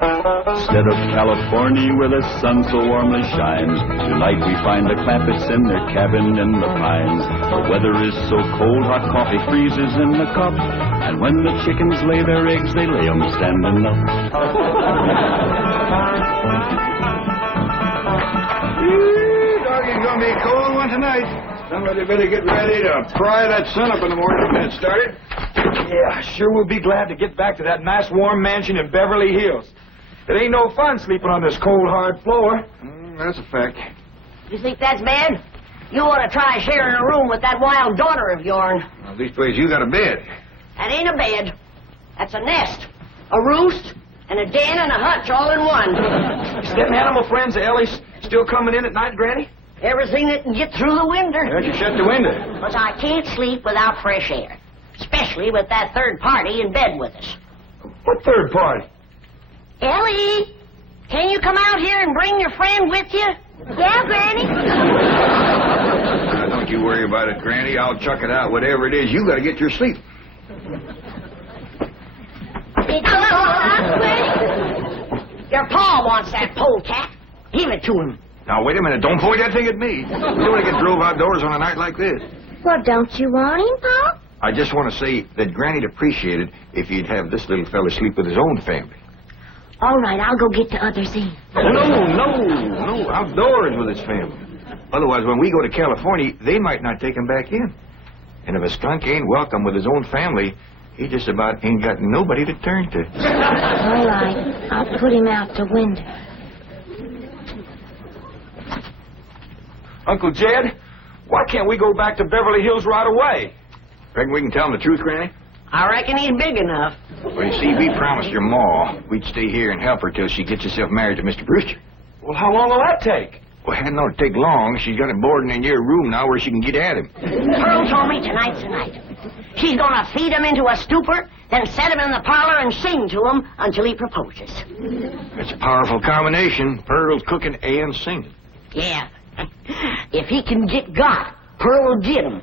Instead of California where the sun so warmly shines, tonight we find the Clampetts in their cabin in the pines. The weather is so cold, hot coffee freezes in the cup, and when the chickens lay their eggs, they lay 'em standing up. Doggy's gonna be a cold one tonight. Somebody better get ready to pry that sun up in the morning when it started. Yeah, sure will be glad to get back to that nice warm mansion in Beverly Hills. It ain't no fun sleeping on this cold, hard floor. That's a fact. You think that's bad? You ought to try sharing a room with that wild daughter of yourn. Well, leastways, you got a bed. That ain't a bed. That's a nest, a roost, and a den and a hutch all in one. Is them animal friends of Ellie's still coming in at night, Granny? Everything that can get through the window. Why don't you shut the window? Because I can't sleep without fresh air. Especially with that third party in bed with us. What third party? Ellie, can you come out here and bring your friend with you? Yeah, Granny. Don't you worry about it, Granny. I'll chuck it out. Whatever it is, you got to get your sleep. Your pa wants that polecat. Give it to him. Now, wait a minute. Don't point that thing at me. You don't want to get drove outdoors on a night like this. Well, don't you want him, Pa? I just want to say that Granny'd appreciate it if you'd have this little fella sleep with his own family. All right, I'll go get the others in. No, outdoors with his family. Otherwise, when we go to California, they might not take him back in. And if a skunk ain't welcome with his own family, he just about ain't got nobody to turn to. All right, I'll put him out the window. Uncle Jed, why can't we go back to Beverly Hills right away? Reckon we can tell him the truth, Granny? I reckon he's big enough. Well, you see, we promised your ma we'd stay here and help her till she gets herself married to Mr. Brewster. Well, how long will that take? Well, it hadn't ought to take long. She's got him boarding in your room now where she can get at him. Pearl told me tonight's the night. She's gonna feed him into a stupor, then set him in the parlor and sing to him until he proposes. It's a powerful combination. Pearl's cooking and singing. Yeah. If he can get got, Pearl will get him.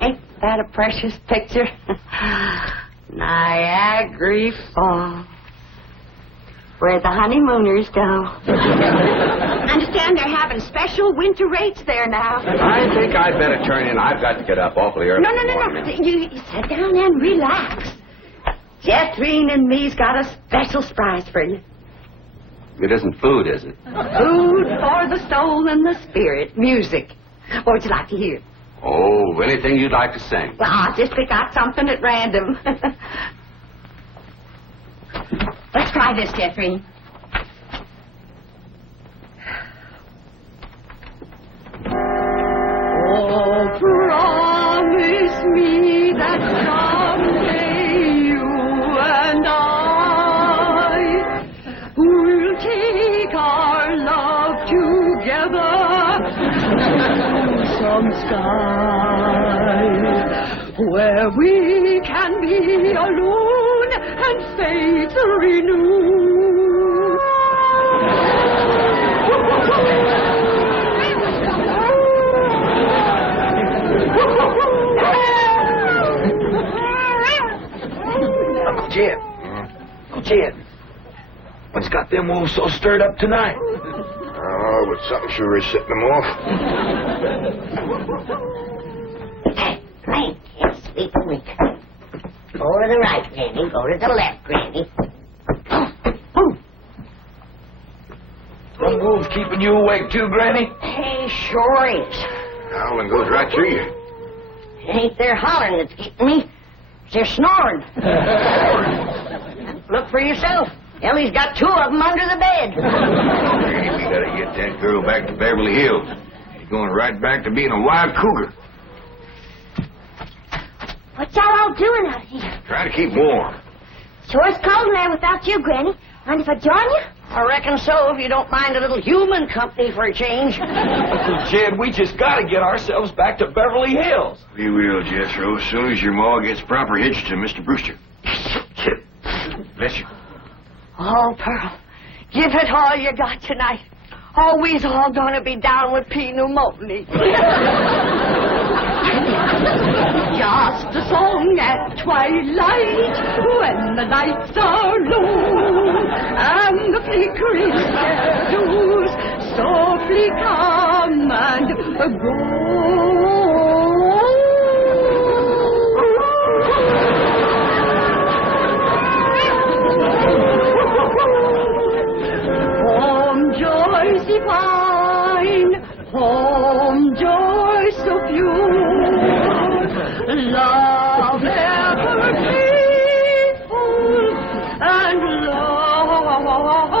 Ain't that a precious picture? Niagara Falls, where the honeymooners go. Understand they're having special winter rates there now. I think I'd better turn in. I've got to get up awfully early. No. You sit down and relax. Jethrine and me's got a special surprise for you. It isn't food, is it? Food for the soul and the spirit. Music. What would you like to hear? Oh, anything you'd like to sing. Well, I'll just pick out something at random. Let's try this, Jeffrey. Oh, promise me that someday you and I will take our love together to some sky where we can be alone and faith renew. Uncle Jed, what's got them wolves so stirred up tonight? Oh, but something sure is setting them off. Granny, yes, sleep a wink. Go to the right, Granny. Go to the left, Granny. Them wolves keeping you awake too, Granny? He sure is. Howling goes right through you. It ain't their hollering that's getting me. They're snoring. Look for yourself. Ellie's got two of them under the bed. We gotta get that girl back to Beverly Hills. She's going right back to being a wild cougar. What y'all all doing out here? Trying to keep warm. Sure it's cold in there without you, Granny. Mind if I join you? I reckon so, if you don't mind a little human company for a change. Uncle Jed, we just got to get ourselves back to Beverly Hills. We will, Jethro, as soon as your ma gets proper hitched to Mr. Brewster. Bless you. Oh, Pearl, give it all you got tonight. Oh, we's all gonna be down with pneumonia. Just a song at twilight when the nights are low and the flickering shadows softly come and go. Home joys divine, home joys so pure, love ever faithful and love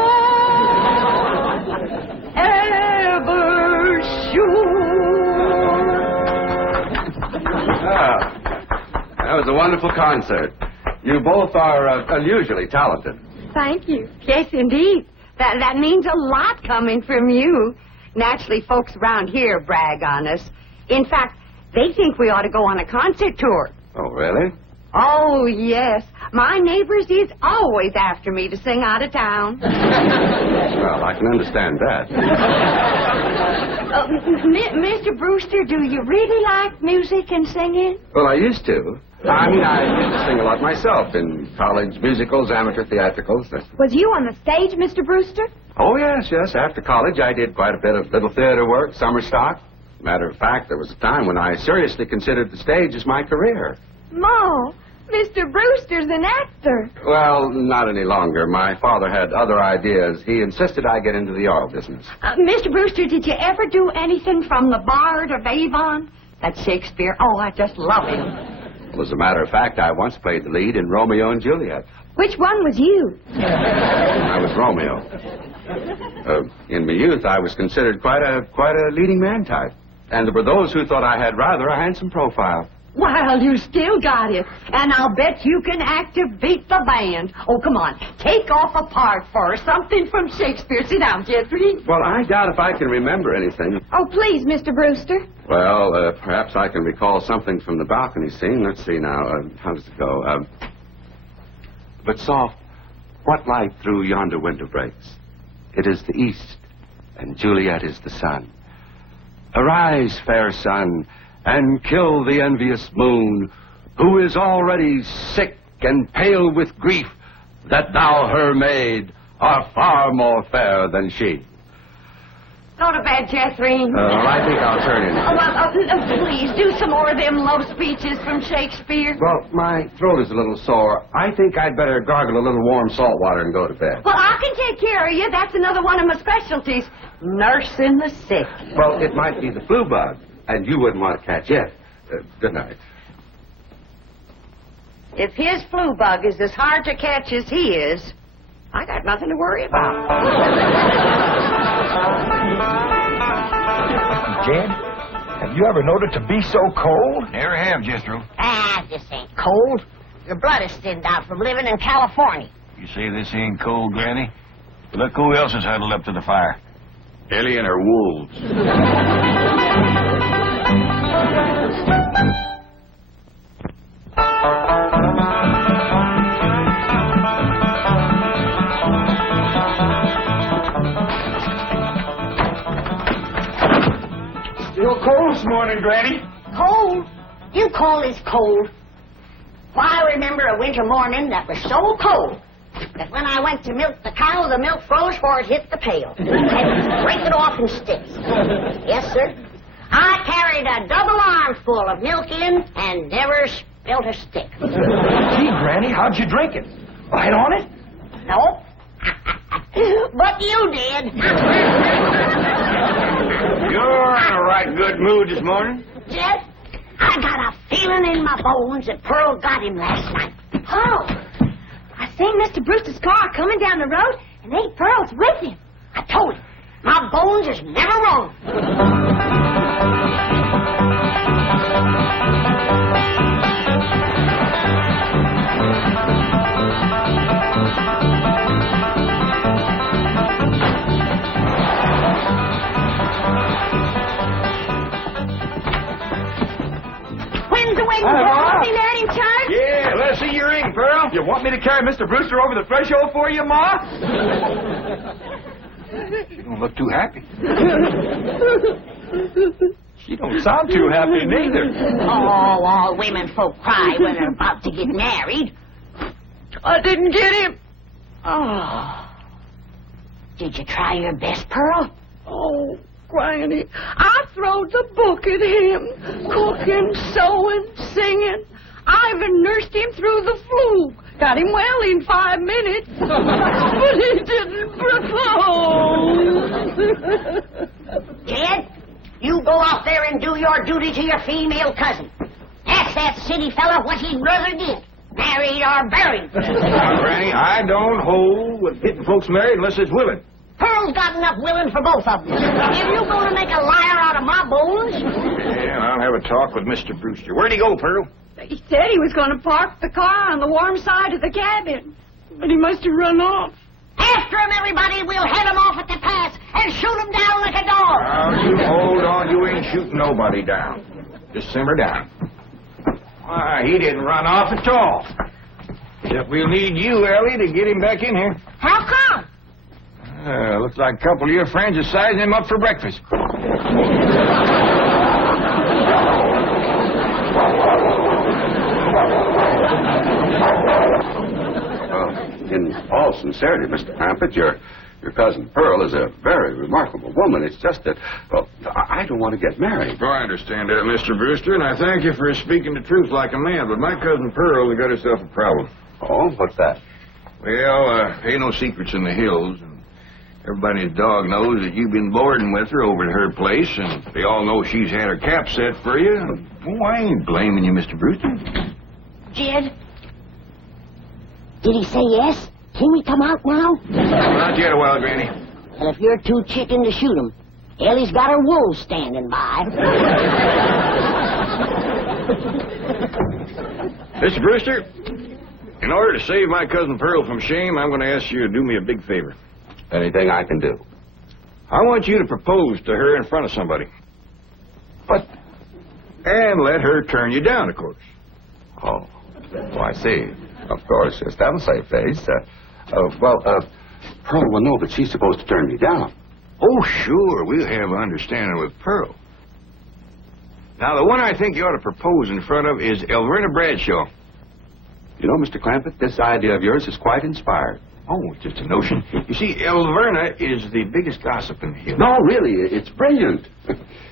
ever sure. That was a wonderful concert. You both are unusually talented. Thank you. Yes, indeed. That means a lot coming from you. Naturally, folks around here brag on us. In fact, they think we ought to go on a concert tour. Oh, really? Oh, yes. My neighbors is always after me to sing out of town. Well, I can understand that. Mr. Brewster, do you really like music and singing? Well, I used to. I used to sing a lot myself in college musicals, amateur theatricals. Was you on the stage, Mr. Brewster? Oh, yes. After college, I did quite a bit of little theater work, summer stock. Matter of fact, there was a time when I seriously considered the stage as my career. Ma, Mr. Brewster's an actor. Well, not any longer. My father had other ideas. He insisted I get into the oil business. Mr. Brewster, did you ever do anything from The Bard of Avon? That's Shakespeare. Oh, I just love him. Well, as a matter of fact, I once played the lead in Romeo and Juliet. Which one was you? I was Romeo. In my youth, I was considered quite a leading man type. And there were those who thought I had rather a handsome profile. Well, you still got it. And I'll bet you can act to beat the band. Oh, come on. Take off a part for us. Something from Shakespeare. Sit down, Jeffrey. Well, I doubt if I can remember anything. Oh, please, Mr. Brewster. Well, perhaps I can recall something from the balcony scene. Let's see now. How does it go? But soft, what light through yonder window breaks? It is the east, and Juliet is the sun. Arise, fair sun, and kill the envious moon, who is already sick and pale with grief, that thou, her maid, art far more fair than she. Go to bed, Jethry. I think I'll turn in. Oh, well, please, do some more of them love speeches from Shakespeare. Well, my throat is a little sore. I think I'd better gargle a little warm salt water and go to bed. Well, I can take care of you. That's another one of my specialties. Nursing the sick. Well, it might be the flu bug, and you wouldn't want to catch it. Good night. If his flu bug is as hard to catch as he is, I got nothing to worry about. Jed, have you ever known it to be so cold? Never have, Jethro. This ain't cold. Your blood is thinned out from living in California. You say this ain't cold, Granny? Look who else is huddled up to the fire. Ellie and her wolves. Still cold this morning, Granny. Cold? You call this cold? Why, I remember a winter morning that was so cold that when I went to milk the cow, the milk froze before it hit the pail. I had to break it off in sticks. Yes, sir. I carried a double armful of milk in and never spilt a stick. Gee, Granny, how'd you drink it? Right on it? Nope. But you did. You're in a right good mood this morning. Jed, I got a feeling in my bones that Pearl got him last night. Oh, I seen Mr. Brewster's car coming down the road, and Aunt Pearl's with him. I told you, my bones is never wrong. married? Want me married in church? Yeah, let's see your ring, Pearl. You want me to carry Mr. Brewster over the threshold for you, Ma? You don't look too happy. She don't sound too happy neither. Oh, all women folk cry when they're about to get married. I didn't get him. Oh. Did you try your best, Pearl? Oh, Granny, I throwed the book at him. Cooking, sewing, singing. I even nursed him through the flu. Got him well in 5 minutes. But he didn't propose. Jed, you go out there and do your duty to your female cousin. Ask that city fella what he'd rather get. Married or buried. Now, Granny, I don't hold with getting folks married unless it's willing. Pearl's got enough willing for both of them. If you going to make a liar out of my bones... Yeah, I'll have a talk with Mr. Brewster. Where'd he go, Pearl? He said he was going to park the car on the warm side of the cabin. But he must have run off. After him, everybody. We'll head him off at the pass and shoot him down like a dog. Now, you hold on. You ain't shooting nobody down. Just simmer down. Why, he didn't run off at all. Except we'll need you, Ellie, to get him back in here. How come? Looks like a couple of your friends are sizing him up for breakfast. In all sincerity, Mr. Crampett, your cousin Pearl is a very remarkable woman. It's just that, well, I don't want to get married. Oh, I understand that, Mr. Brewster, and I thank you for speaking the truth like a man, but my cousin Pearl has got herself a problem. Oh, what's that? Well, ain't no secrets in the hills, and everybody's dog knows that you've been boarding with her over at her place, and they all know she's had her cap set for you. Oh, I ain't blaming you, Mr. Brewster. Jed? Did he say yes? Can we come out now? Not yet a while, Granny. Well, if you're too chicken to shoot him, Ellie's got her wolves standing by. Mr. Brewster, in order to save my cousin Pearl from shame, I'm going to ask you to do me a big favor. Anything I can do? I want you to propose to her in front of somebody. But, and let her turn you down, of course. oh, I see. Of course, yes, that'll save face. Pearl will know that she's supposed to turn me down. Oh, sure, we'll have an understanding with Pearl. Now, the one I think you ought to propose in front of is Elverna Bradshaw. You know, Mr. Clampett, this idea of yours is quite inspired. Oh, it's just a notion. You see, Elverna is the biggest gossip in the hills. No, really, it's brilliant.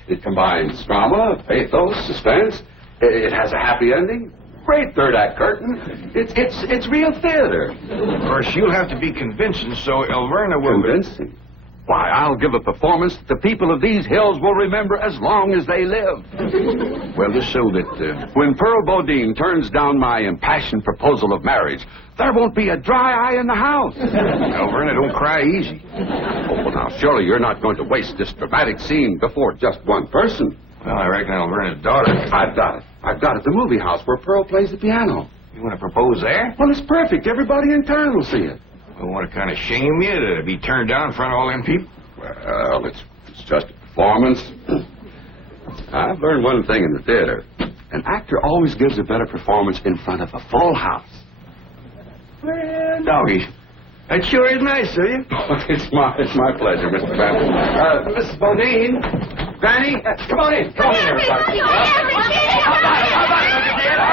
It combines drama, pathos, suspense. It has a happy ending. Great third-act curtain. It's real theater. Of course, you'll have to be convincing, so Elverna will... Convincing? Why, I'll give a performance that the people of these hills will remember as long as they live. Well, just so that... When Pearl Bodine turns down my impassioned proposal of marriage, there won't be a dry eye in the house. Elverna, don't cry easy. Oh, well, now, surely you're not going to waste this dramatic scene before just one person. Well, I reckon Elverna's daughter... I've got it. I've got it at the movie house where Pearl plays the piano. You want to propose there? Well, it's perfect. Everybody in town will see it. I want to kind of shame you to be turned down in front of all them people. Well, it's just a performance. I've learned one thing in the theater. An actor always gives a better performance in front of a full house. Well, doggy, that sure is nice of you. It's my pleasure, Mr. Crampett. Mrs. Bodine, Granny, come on in. Come on in, everybody. How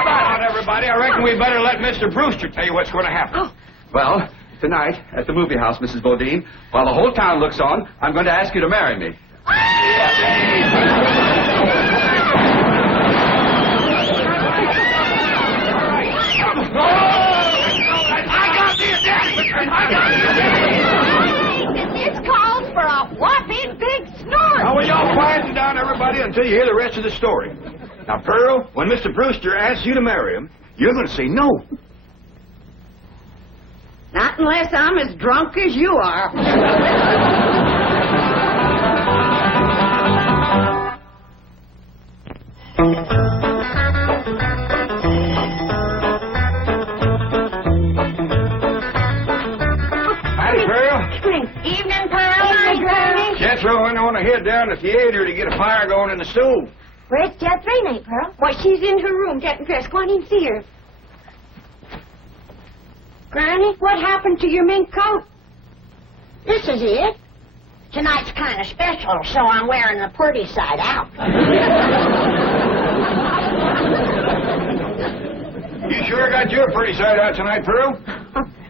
about it, everybody? I reckon we better let Mr. Brewster tell you what's going to happen. Well, tonight at the movie house, Mrs. Bodine, while the whole town looks on, I'm going to ask you to marry me. This calls for a whopping big snort. Now, will y'all quieten down, everybody, until you hear the rest of the story. Now, Pearl, when Mr. Brewster asks you to marry him, you're going to say no. Not unless I'm as drunk as you are. Howdy, Pearl. Evening, Pearl. Hi, Granny. Jethro, I want to head down to the theater to get a fire going in the stove. Where's Catherine, Aunt Pearl? Why, she's in her room getting dressed. Go on in and see her. Granny, what happened to your mink coat? This is it. Tonight's kind of special, so I'm wearing the pretty side out. You sure got your pretty side out tonight, Pearl?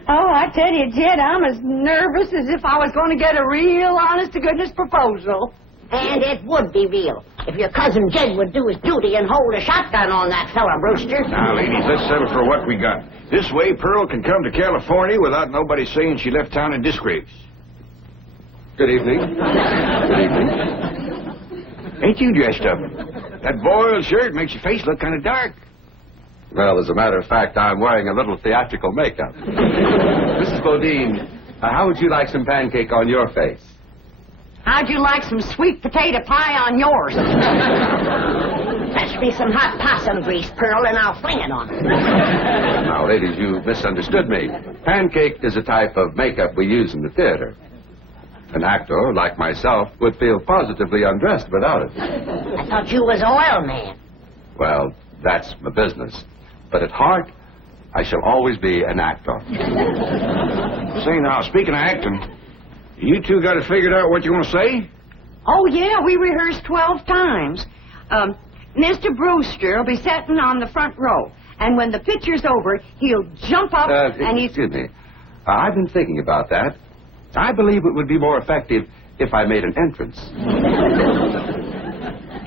Oh, I tell you, Jed, I'm as nervous as if I was going to get a real honest-to-goodness proposal. And it would be real if your cousin Jed would do his duty and hold a shotgun on that fella, Brewster. Now, ladies, let's settle for what we got. This way, Pearl can come to California without nobody saying she left town in disgrace. Good evening. Good evening. Ain't you dressed up? That boiled shirt makes your face look kind of dark. Well, as a matter of fact, I'm wearing a little theatrical makeup. Mrs. Bodine, how would you like some pancake on your face? How'd you like some sweet potato pie on yours? Fetch me some hot possum grease, Pearl, and I'll fling it on her. Now, ladies, you misunderstood me. Pancake is a type of makeup we use in the theater. An actor, like myself, would feel positively undressed without it. I thought you was oil man. Well, that's my business. But at heart, I shall always be an actor. Say now, speaking of acting, you two got it figured out what you want to say? Oh, yeah, we rehearsed 12 times. Mr. Brewster will be sitting on the front row, and when the picture's over, he'll jump up and he's... Excuse me. I've been thinking about that. I believe it would be more effective if I made an entrance.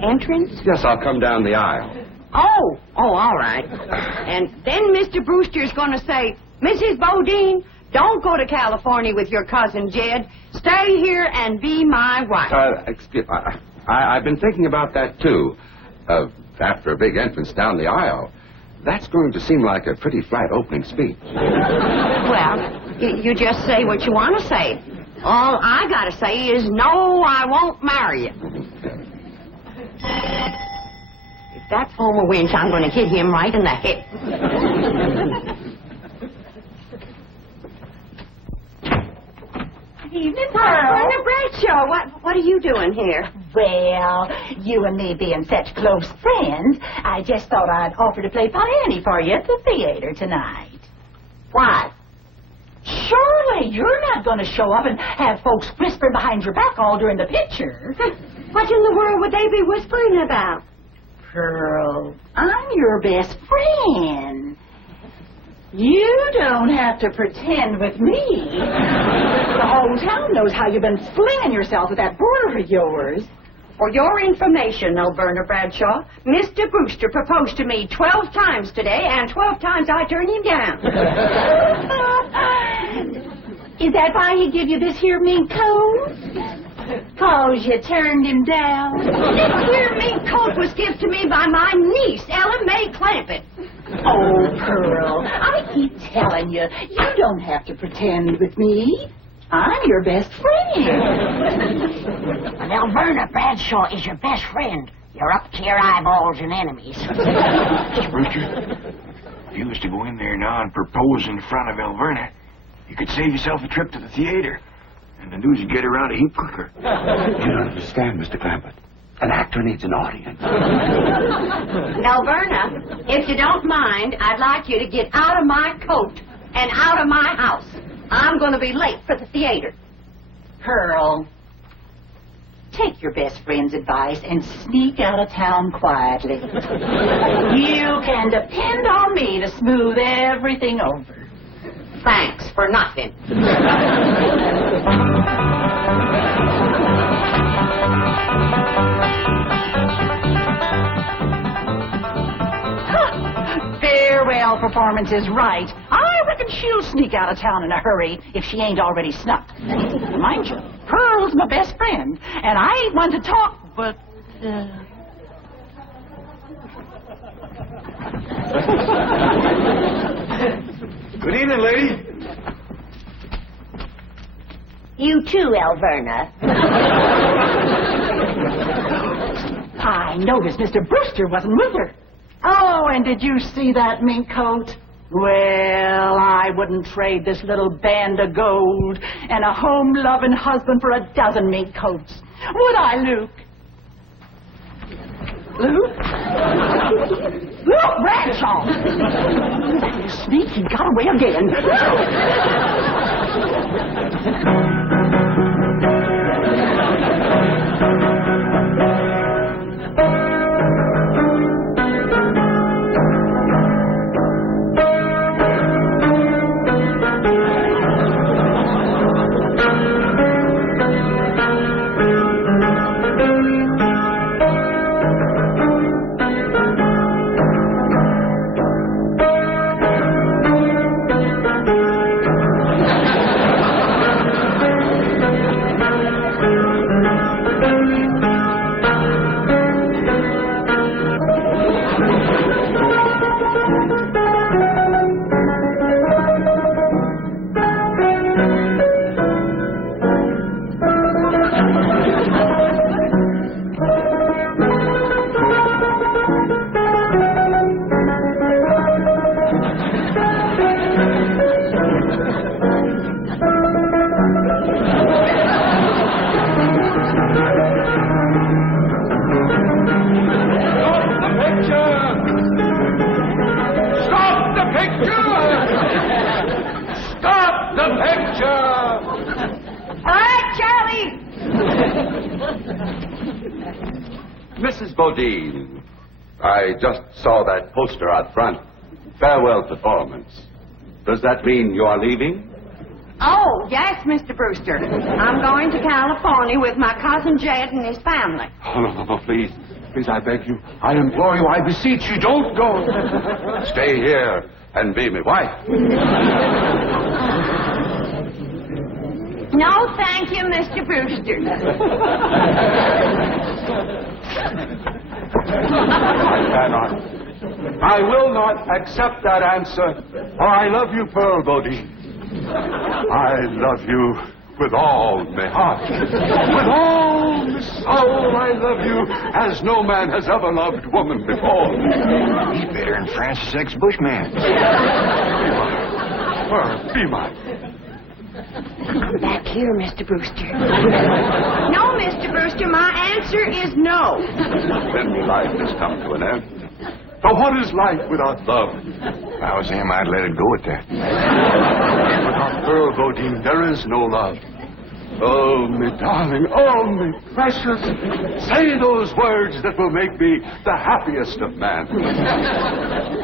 Entrance? Yes, I'll come down the aisle. Oh, all right. And then Mr. Brewster's going to say, Mrs. Bodine, don't go to California with your cousin Jed. Stay here and be my wife. Excuse me. I've been thinking about that, too. After a big entrance down the aisle, that's going to seem like a pretty flat opening speech. Well, you just say what you want to say. All I got to say is, no, I won't marry you. If that's Homer Winch, I'm going to hit him right in the head. Evening, Pearl. Brenda Bradshaw, what are you doing here? Well, you and me being such close friends, I just thought I'd offer to play Piany for you at the theater tonight. Why? Surely you're not going to show up and have folks whispering behind your back all during the picture. What in the world would they be whispering about? Pearl, I'm your best friend. You don't have to pretend with me. The whole town knows how you've been flinging yourself with that brother of yours. For your information, Elverna Bradshaw, Mr. Brewster proposed to me 12 times today, and 12 times I turned him down. Is that why he give you this here mink coat? 'Cause you turned him down? This here mink coat was given to me by my niece, Ellen May Clampett. Oh, Pearl, I keep telling you, you don't have to pretend with me. I'm your best friend. And Elverna Bradshaw is your best friend. You're up to your eyeballs in enemies. Mr. Brewster, if you was to go in there now and propose in front of Elverna, you could save yourself a trip to the theater. And the news would get around a heap quicker. You don't understand, Mr. Clampett. An actor needs an audience. Elverna, if you don't mind, I'd like you to get out of my coat and out of my house. I'm going to be late for the theater. Pearl, take your best friend's advice and sneak out of town quietly. You can depend on me to smooth everything over. Thanks for nothing. Farewell performance is right. I reckon she'll sneak out of town in a hurry if she ain't already snuck. Mind you, Pearl's my best friend, and I ain't one to talk, but... Good evening, lady. You too, Elverna. I noticed Mr. Brewster wasn't with her. Oh, and did you see that mink coat? Well, I wouldn't trade this little band of gold and a home-loving husband for a dozen mink coats. Would I, Luke? Luke? Luke Bradshaw! That sneak, he got away again. Mrs. Bodine, I just saw that poster out front. Farewell performance. Does that mean you are leaving? Oh, yes, Mr. Brewster. I'm going to California with my cousin Jed and his family. Oh, no, please. Please, I beg you. I implore you. I beseech you. Don't go. Stay here and be my wife. No, thank you, Mr. Brewster. I cannot. I will not accept that answer. For I love you, Pearl Bodine. I love you with all my heart. With all my soul, I love you as no man has ever loved woman before. He's better than Francis X. Bushman. Pearl, be mine. Come back here, Mr. Brewster. No, Mr. Brewster, my answer is no. Then life has come to an end. For what is life without love? If I was him, I'd let it go at that. Without Pearl Bodine, there is no love. Oh, me darling, oh, me precious, say those words that will make me the happiest of men.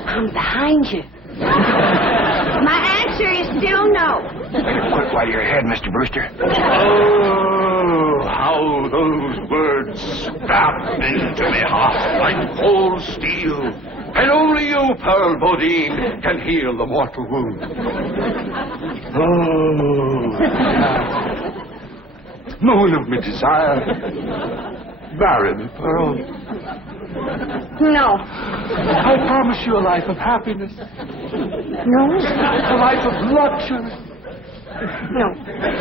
I'm behind you. My answer is still no. Put it while you're ahead, Mr. Brewster. Oh, how those words stabbed into me heart like cold steel. And only you, Pearl Bodine, can heal the mortal wound. Oh, moon of me desire, marry me, Pearl. No. I promise you a life of happiness. No? A life of luxury. No.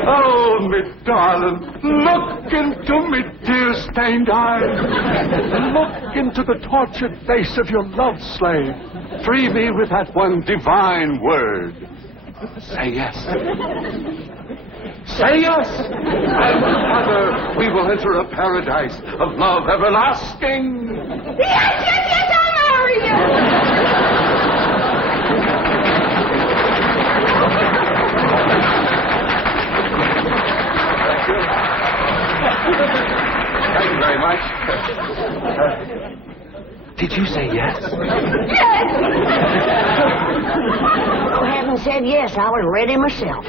Oh, me darling, look into me tear-stained eyes. Look into the tortured face of your love slave. Free me with that one divine word. Say yes. Say yes, and together we will enter a paradise of love everlasting. Yes, I'll marry you. Thank you very much. Did you say yes? Yes. I haven't said yes. I was ready myself.